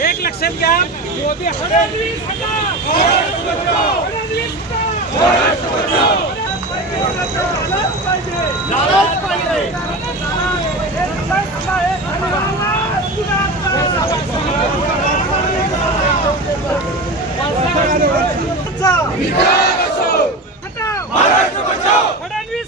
एक लक्षात घ्या. मोदी फडणवीस हटाओ फडणवीस हटाओ झालाच पाहिजे झालाच पाहिजे महाराष्ट्र बचाओ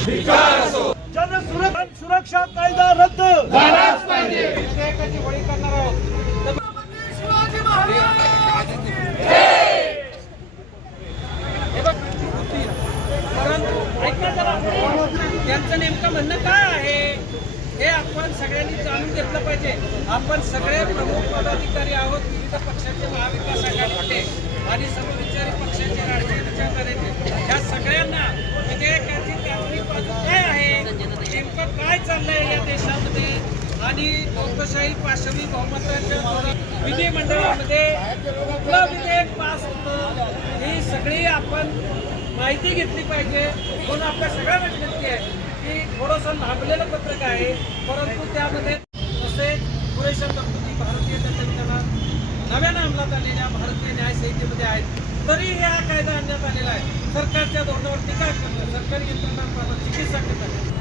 सुरक्षा सुरक्षा कायदा रद्द. झालाच पाहिजे. विधेयकाची होळी करणार आहोत. त्यांचं नेमकं म्हणणं काय आहे? हे आपण सगळ्यांनी जाणून घेतलं पाहिजे. आपण सगळे प्रमुख पदाधिकारी आहोत विविध पक्षाचे महाविकास आघाडीचे आणि समविचारी पक्षाचे राष्ट्रीय विचारधारेचे ह्या सगळ्यांना विधेयकाची तांत्रिक बाजू काय आहे नेमकं काय चाललंय या देशामध्ये आणि लोकशाही पाशवी बहुमताच्या विधिमंडळामध्ये कुठलं विधेयक पास होतं ही सगळी आपण माहिती घेतली पाहिजे. म्हणून आपल्या सगळ्यांना विनंती आहे की थोडंसं लांबलेलं पत्रक आहे. परंतु त्यामध्ये तसेच पुरेशा तरतुदी भारतीय दंडविधानात नव्यानं अंमलात आलेल्या भारतीय न्याय संहितेमध्ये आहेत. तरी हा कायदा आणण्यात आलेला आहे. सरकारच्या धोरणावर टीका करणं सरकारी यंत्रणांबाबत चिकित्सा करणं